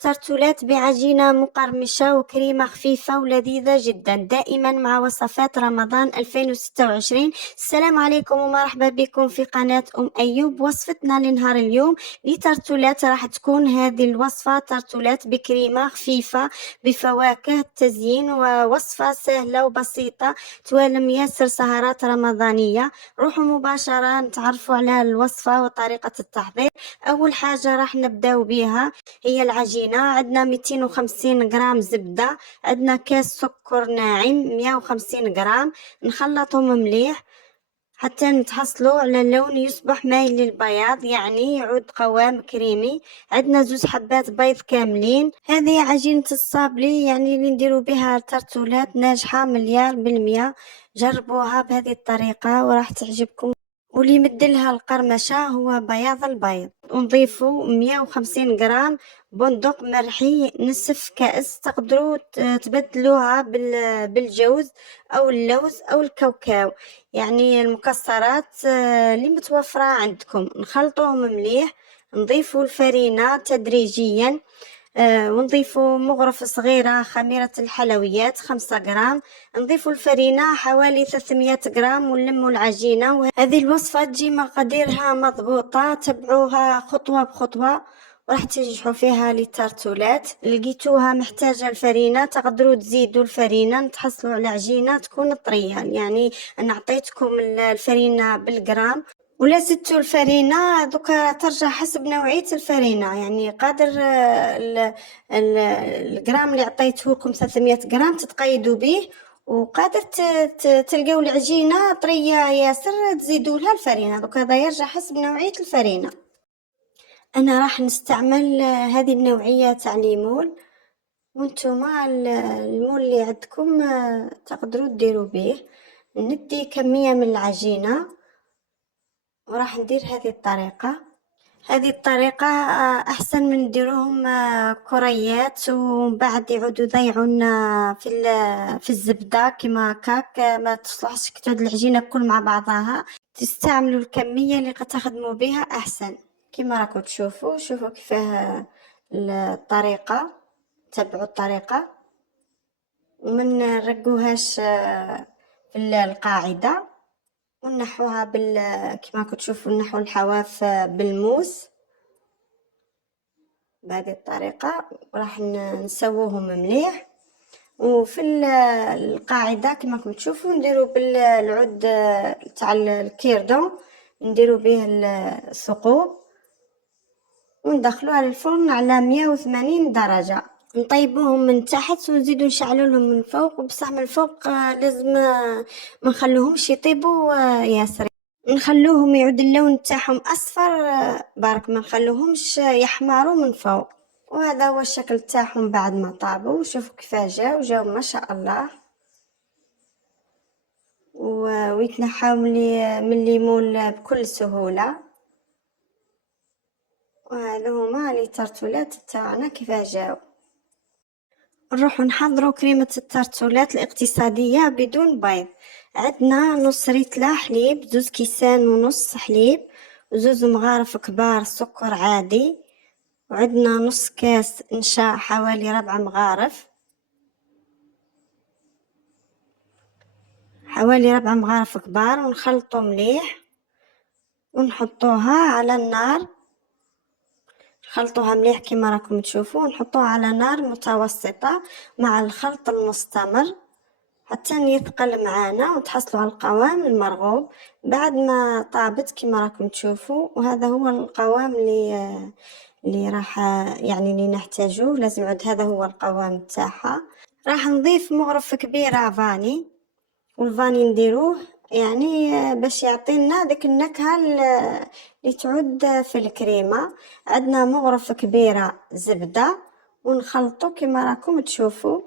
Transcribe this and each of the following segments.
ترتولات بعجينة مقرمشة وكريمة خفيفة ولذيذة جدا دائما مع وصفات رمضان 2026. السلام عليكم ومرحبا بكم في قناة أيوب. وصفتنا لنهار اليوم لترتولات راح تكون هذه الوصفة ترتولات بكريمة خفيفة بفواكه التزيين، ووصفة سهلة وبسيطة توالم ياسر سهرات رمضانية. روحوا مباشرة نتعرفوا على الوصفة وطريقة التحضير. أول حاجة راح نبداو بها هي العجينة. عندنا 250 غرام زبدة، عندنا كاس سكر ناعم 150 غرام. نخلطهم مليح حتى نتحصلوا على لون يصبح مايل للبياض، يعني يعود قوام كريمي. عندنا 2 حبات بيض كاملين. هذه عجينة الصابلي يعني اللي نديروا بها ترتولات ناجحة 100%. جربوها بهذه الطريقة وراح تعجبكم. واللي يمدلها القرمشة هو بياض البيض. ونضيفوا 150 غرام بندق مرحي نصف كأس. تقدروا تبدلوها بالجوز أو اللوز أو الكاوكاو، يعني المكسرات اللي متوفرة عندكم. نخلطوهم مليح. نضيفوا الفرينة تدريجيا، ونضيفوا مغرفة صغيرة خميرة الحلويات 5 غرام. نضيفوا الفرينة حوالي 300 غرام ونلموا العجينة. وهذه الوصفة تجي مقاديرها مضبوطة، تبعوها خطوة بخطوة وراح تنجحوا فيها. للترتولات لقيتوها محتاجة الفرينة تقدروا تزيدوا الفرينة، نتحصلوا على عجينة تكون طرية. يعني أنا عطيتكم الفرينة بالجرام ولا زدتوا الفرينة دوكا ترجع حسب نوعية الفرينة. يعني قادر الجرام اللي عطيتهولكم 300 غرام تتقيدوا به، وقادر تلقاو العجينة طرية ياسر تزيدوا لها الفرينة. دوكا هذا يرجع حسب نوعية الفرينة. انا راح نستعمل هذه النوعية تاع ليمون، وانتوما المول اللي عندكم تقدروا ديروا به. ندي كمية من العجينة وراح ندير هذه الطريقة. هذه الطريقة أحسن من نديروهم كريات ومن بعد يعودوا يضيعون في الزبدة كما هكاك. ما تصلحش تعود العجينة كل مع بعضها. تستعملوا الكمية اللي تخدموا بها أحسن. كما راكم شوفوا كيفاه الطريقة. تبعوا الطريقة ومن نرقوهاش في القاعدة، ونحوها كما راكم تشوفوا نحو الحواف بالموس بهذه الطريقة. وراح نسووهم مليح. وفي القاعدة كما راكم تشوفوا نديروا بالعود تاع الكيردون، نديروا به الثقوب وندخلوها للفرن على 180 درجة. نطيبوهم من تحت ونزيدو نشعلوا لهم من فوق، وبصح من فوق لازم ما نخلوهمش يطيبوا ياسر. نخلوهم يعود اللون تاعهم اصفر برك، ما نخلوهمش يحمروا من فوق. وهذا هو الشكل تاعهم بعد ما طابوا. شوفوا كيفاه جاو ما شاء الله. ويتنحاو من الليمون بكل سهولة. وهذا هما لي ترتولات تاعنا كيفاه جاو. نروح نحضروا كريمة الترتولات الاقتصادية بدون بيض. عندنا نص ريتلة حليب، 2 كيسان ونص حليب، و2 مغارف كبار سكر عادي، وعندنا نص كاس نشا حوالي 4 مغارف، حوالي 4 مغارف كبار. ونخلطوا مليح ونحطوها على النار. خلطوها مليح كما راكم تشوفوا. نحطوها على نار متوسطة مع الخلط المستمر حتى يثقل معانا وتحصلوا على القوام المرغوب. بعد ما طابت كما راكم تشوفوا، وهذا هو القوام اللي راح يعني اللي نحتاجوه. لازم يعود هذا هو القوام تاعها. راح نضيف مغرفة كبيرة فاني، والفاني نديروه يعني باش يعطينا ديك النكهة اللي تعود في الكريمة. عندنا مغرفة كبيرة زبدة ونخلطو كما راكم تشوفوا.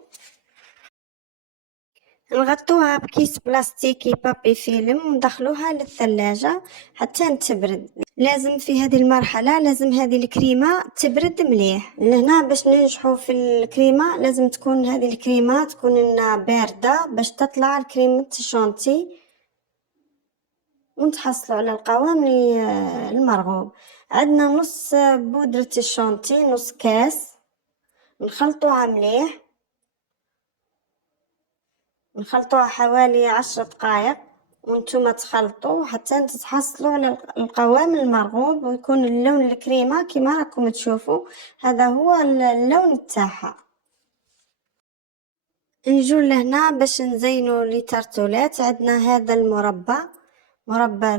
نغطوها بكيس بلاستيكي بابي فيلم وندخلوها للثلاجة حتى تبرد. لازم في هذه المرحلة لازم هذه الكريمة تبرد مليح. لهنا باش ننجحوا في الكريمة لازم تكون هذه الكريمة تكون لنا باردة باش تطلع الكريمة الشونتي ونتحصلوا على القوام المرغوب. عندنا نص بودرة الشونتي، نص كاس. نخلطوها مليح، نخلطوها حوالي 10 دقائق، وانتم تخلطوا حتى تتحصلوا على القوام المرغوب، ويكون اللون الكريمه كما راكم تشوفوا. هذا هو اللون تاعها. نجو لهنا باش نزينوا لي تارتولات. عندنا هذا المربى، مربى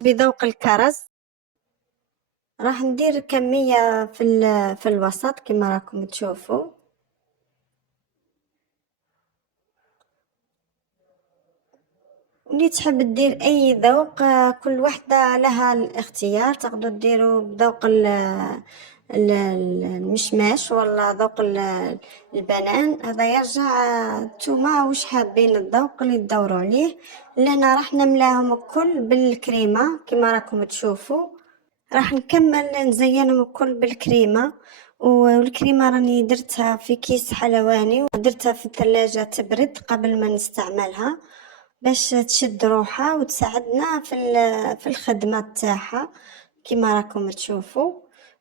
بذوق الكرز. راح ندير كميه في الوسط كما راكم تشوفوا. اللي تحب دير اي ذوق، كل وحده لها الاختيار. تقدروا ديروا بذوق المشماش ولا ذوق البنان. هذا يرجع نتوما واش حابين الذوق اللي تدوروا عليه. لهنا راح نملاهم الكل بالكريمه كما راكم تشوفوا. راح نكمل نزينهم الكل بالكريمه. والكريمه راني درتها في كيس حلواني ودرتها في الثلاجه تبرد قبل ما نستعملها، باش تشد روحها وتساعدنا في الخدمه تاعها كما راكم تشوفوا.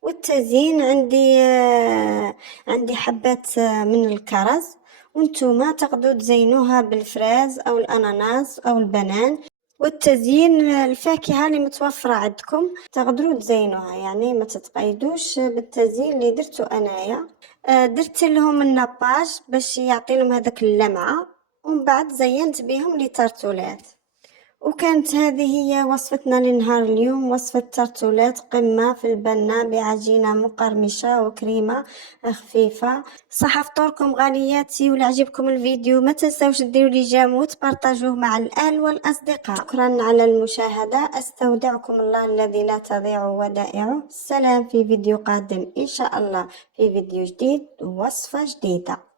والتزيين عندي حبات من الكرز، وانتوما تقدروا تزينوها بالفراز او الاناناس او البنان. والتزيين الفاكهه اللي متوفره عندكم تقدروا تزينوها، يعني ما تتقيدوش بالتزيين اللي درتو انايا. درت لهم النباج باش يعطي لهم هذاك اللمعه، ومن بعد زينت بهم لي تارتولات. وكانت هذه هي وصفتنا لنهار اليوم، وصفة تارتولات قمة في البنة بعجينة مقرمشة وكريمة خفيفة. صح فطوركم غالياتي. ولا عجبكم الفيديو ما تنسوش ديروا لي جيم وتبارطاجوه مع الأهل والأصدقاء. شكرا على المشاهدة. استودعكم الله الذي لا تضيع ودائعه. السلام في فيديو قادم إن شاء الله، في فيديو جديد ووصفة جديدة.